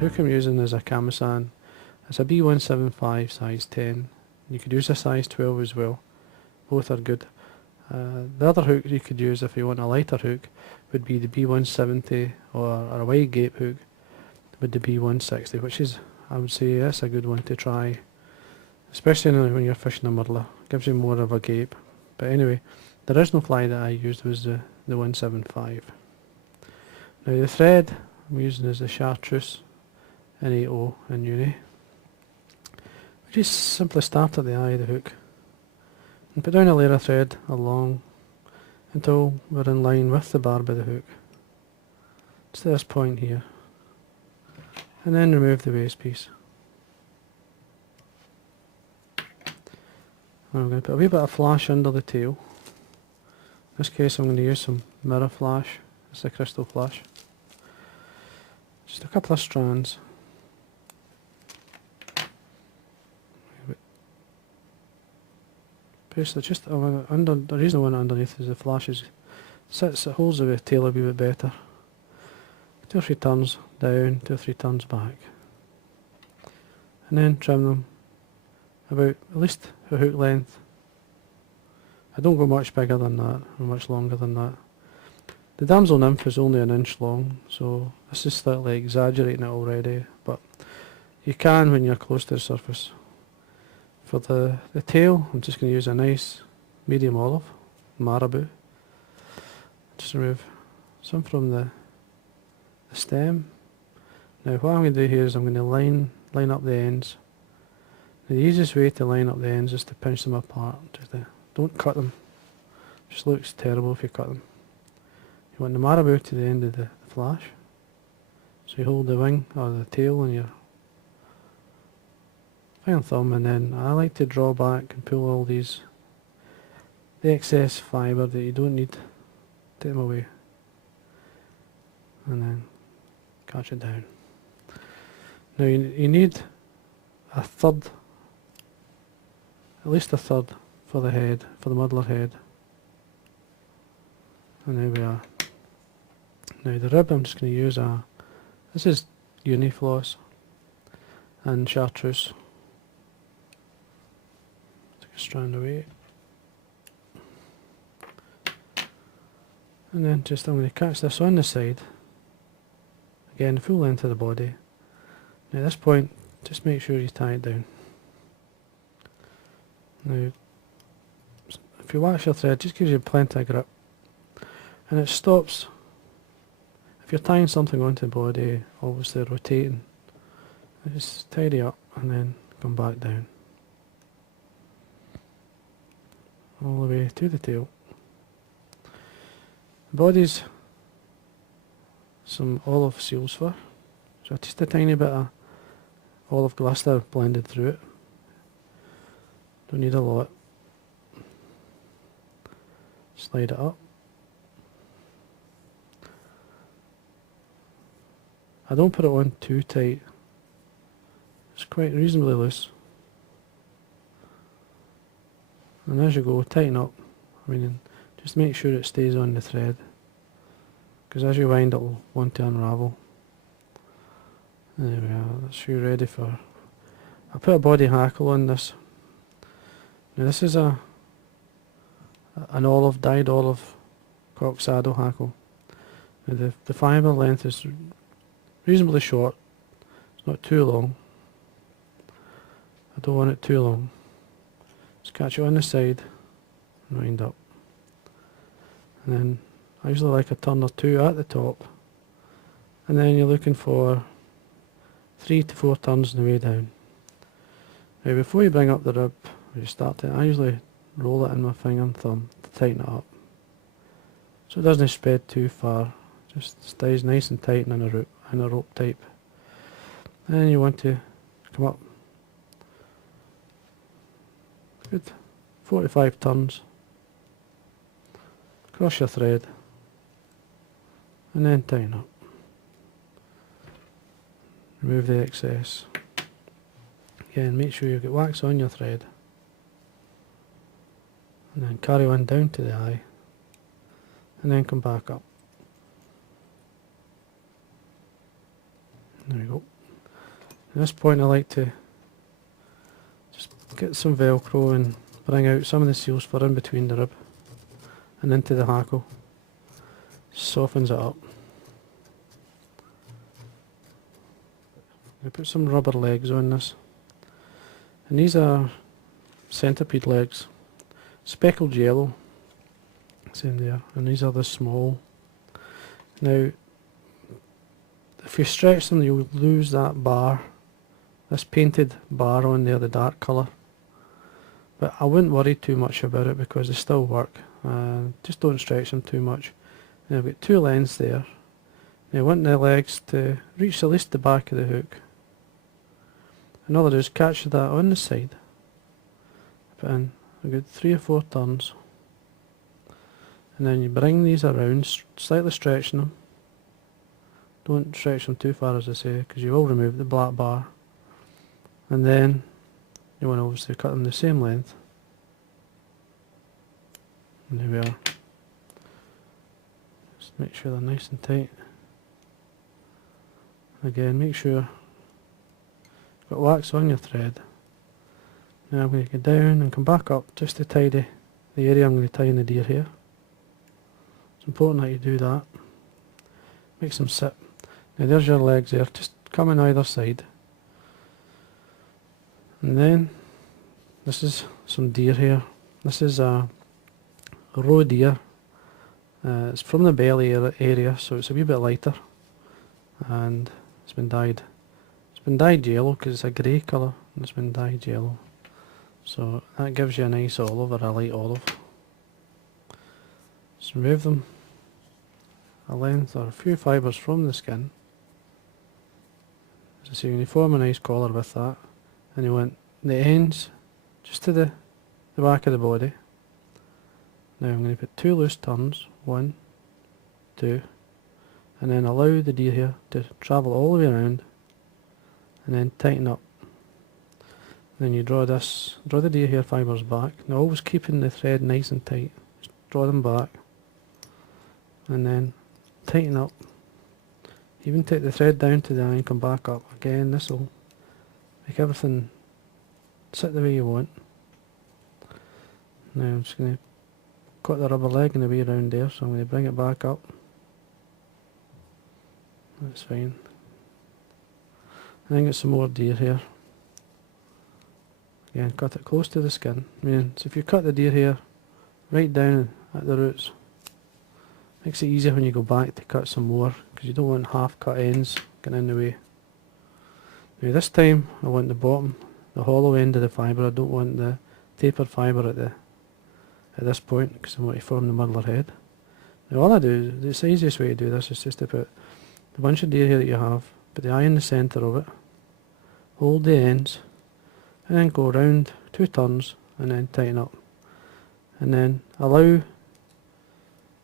hook I'm using is a Kamasan. It's a B175 size 10. You could use a size 12 as well. Both are good. The other hook you could use if you want a lighter hook would be the B170 or a wide gape hook with the B160, which is, I would say, that's a good one to try, especially when you're fishing a muddler. Gives you more of a gape. But anyway, the original fly that I used was the 175. Now the thread I'm using is the Chartreuse N80 in Uni. We just simply start at the eye of the hook and put down a layer of thread along until we're in line with the barb of the hook. It's this point here. And then remove the waste piece. I'm going to put a wee bit of flash under the tail. In this case I'm going to use some mirror flash. It's the Krystal flash. Just a couple of strands. Paste it just under. The reason I want it underneath is the flash it holds the tail a wee bit better. 2 or 3 turns down, 2 or 3 turns back. And then trim them about at least a hook length. I don't go much bigger than that, or much longer than that. The Damsel nymph is only 1 inch long, so this is slightly exaggerating it already, but you can when you're close to the surface. For the tail, I'm just going to use a nice medium olive, Marabou. Just remove some from the stem. Now what I'm going to do here is I'm going to line up the ends. Now, the easiest way to line up the ends is to pinch them apart. Don't cut them. It just looks terrible if you cut them. You want the Marabou to the end of the flash. So you hold the wing or the tail in your fine thumb, and then I like to draw back and pull all the excess fibre that you don't need. Take them away. And then catch it down. Now you need a third, at least a third for the head, for the muddler head. And there we are. Now the rib I'm just going to use this is Uni-Floss and Chartreuse. Take a strand away. And then I'm going to catch this on the side. Again, full length of the body. Now at this point, just make sure you tie it down. Now, if you wax your thread, it just gives you plenty of grip. And it stops, if you're tying something onto the body, obviously rotating, just tidy up and then come back down. All the way to the tail. The body's some olive seal's fur, so just a tiny bit of olive glister blended through it. Don't need a lot. Slide it up. I don't put it on too tight. It's quite reasonably loose. And as you go, tighten up. Just make sure it stays on the thread, because as you wind it will want to unravel. There we are, that's you ready for... I put a body hackle on this. Now this is an dyed olive cock saddle hackle. Now the fibre length is reasonably short, it's not too long. I don't want it too long. Just catch it on the side and wind up. And then I usually like a turn or 2 at the top, and then you're looking for 3 to 4 turns on the way down. Now before you bring up the rib, you start it, I usually roll it in my finger and thumb to tighten it up, so it doesn't spread too far, just stays nice and tight in a rope type. And then you want to come up good 4 to 5 turns, cross your thread, and then tighten up. Remove the excess. Again, make sure you get wax on your thread, and then carry on down to the eye, and then come back up. There we go. this point I like to just get some Velcro and bring out some of the seals for in between the rib and into the hackle. Softens it up. I put some rubber legs on this, and these are centipede legs, speckled yellow. It's in there, and these are the small. Now, if you stretch them, you'll lose that bar, this painted bar on there, the dark colour. But I wouldn't worry too much about it because they still work. Just don't stretch them too much. Now I've got two lengths there. Now I want the legs to reach at least the back of the hook. And all I do is catch that on the side. Put in a good 3 or 4 turns. And then you bring these around, slightly stretching them. Don't stretch them too far, as I say, because you will remove the black bar. And then you want to obviously cut them the same length. And there we are. Just make sure they're nice and tight. Again, make sure you've got wax on your thread. Now I'm going to go down and come back up just to tidy the area I'm going to tie in the deer hair. It's important that you do that. Makes them sit. Now there's your legs there, just come on either side. And then, this is some deer hair. This is a roe deer. It's from the belly area, so it's a wee bit lighter. And it's been dyed. It's been dyed yellow because it's a grey colour, and it's been dyed yellow. So that gives you a nice olive or a light olive. Just remove them a length or a few fibres from the skin. As I say, you form a nice collar with that, and you want the ends just to the back of the body. Now I'm going to put 2 loose turns, 1, 2, and then allow the deer hair to travel all the way around, and then tighten up. Then you draw the deer hair fibres back. Now always keeping the thread nice and tight. Just draw them back, and then tighten up. Even take the thread down to the eye and come back up. Again, this will make everything sit the way you want. Now I'm just going to cut the rubber leg in the way around there, so I'm going to bring it back up. That's fine. And then get some more deer hair. Again, cut it close to the skin. So if you cut the deer hair right down at the roots, makes it easier when you go back to cut some more, because you don't want half cut ends getting in the way. Now this time I want the bottom, the hollow end of the fibre. I don't want the tapered fibre at this point, because I want to form the muddler head. Now all I do, it's the easiest way to do this is just to put the bunch of deer hair that you have, put the eye in the centre of it, hold the ends, and then go around 2 turns and then tighten up. And then allow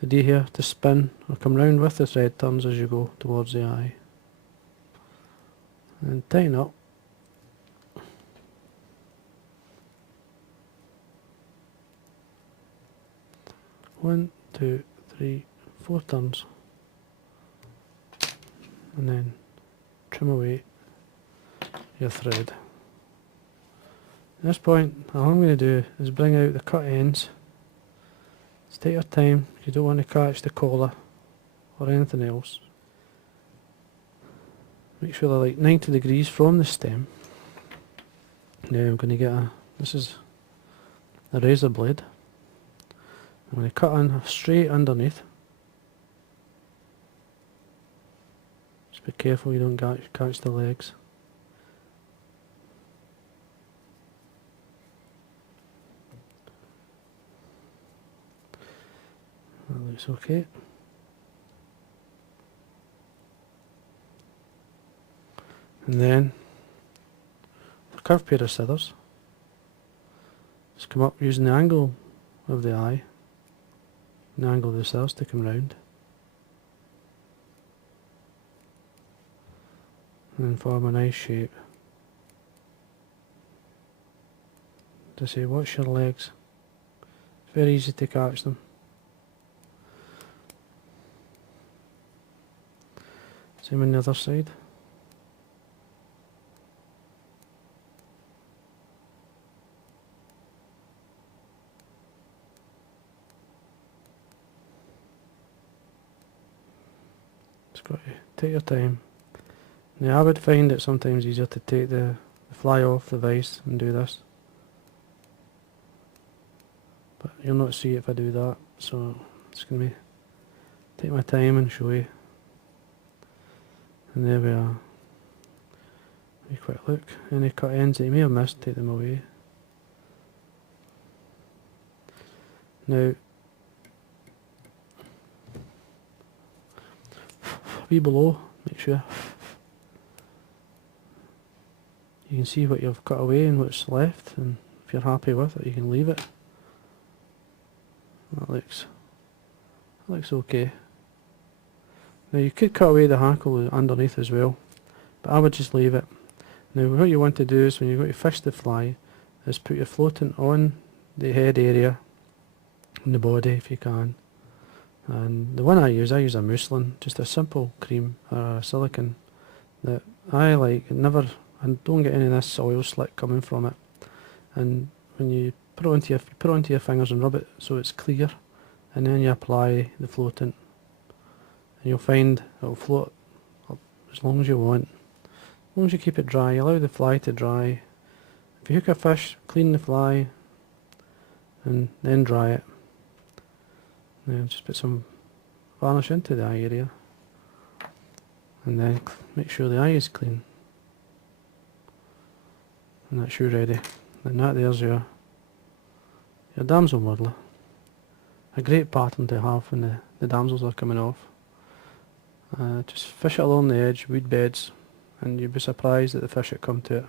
the deer hair to spin or come round with the thread turns as you go towards the eye. And tighten up. One, 2, 3, 4 turns. And then trim away your thread. At this point, all I'm going to do is bring out the cut ends. Just take your time, you don't want to catch the collar or anything else. Make sure they're like 90 degrees from the stem. Now I'm going to get this is a razor blade. I'm going to cut in straight underneath. Just be careful you don't catch the legs. That looks okay. And then, with a curved pair of scissors, just come up using the angle of the eye, and the angle of the scissors to come round. And then form a nice shape. To say, watch your legs. It's very easy to catch them. Same on the other side. take your time. Now I would find it sometimes easier to take the fly off the vise and do this. But you'll not see it if I do that, so it's going to be take my time and show you. And there we are. A quick look. Any cut ends that you may have missed, take them away. Now, wee below, make sure you can see what you've cut away and what's left, and if you're happy with it you can leave it. That looks okay. Now you could cut away the hackle underneath as well, but I would just leave it. Now what you want to do is when you go to fish the fly is put your floatant on the head area and the body if you can. And the one I use a muslin, just a simple cream or a silicone that I like. Never, and don't get any of this oil slick coming from it. And when you put it onto your fingers and rub it so it's clear, and then you apply the floatant, and you'll find it'll float up as long as you want. As long as you keep it dry, allow the fly to dry. If you hook a fish, clean the fly and then dry it. Now just put some varnish into the eye area and then make sure the eye is clean. And that's you ready. And that there's your damsel muddler. A great pattern to have when the damsels are coming off. Just fish it along the edge, weed beds, and you'd be surprised at the fish that come to it.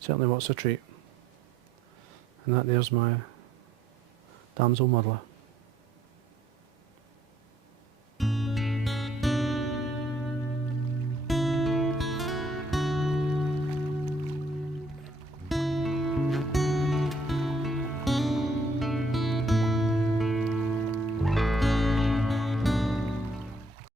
Certainly worth a treat. And that there's my damsel muddler.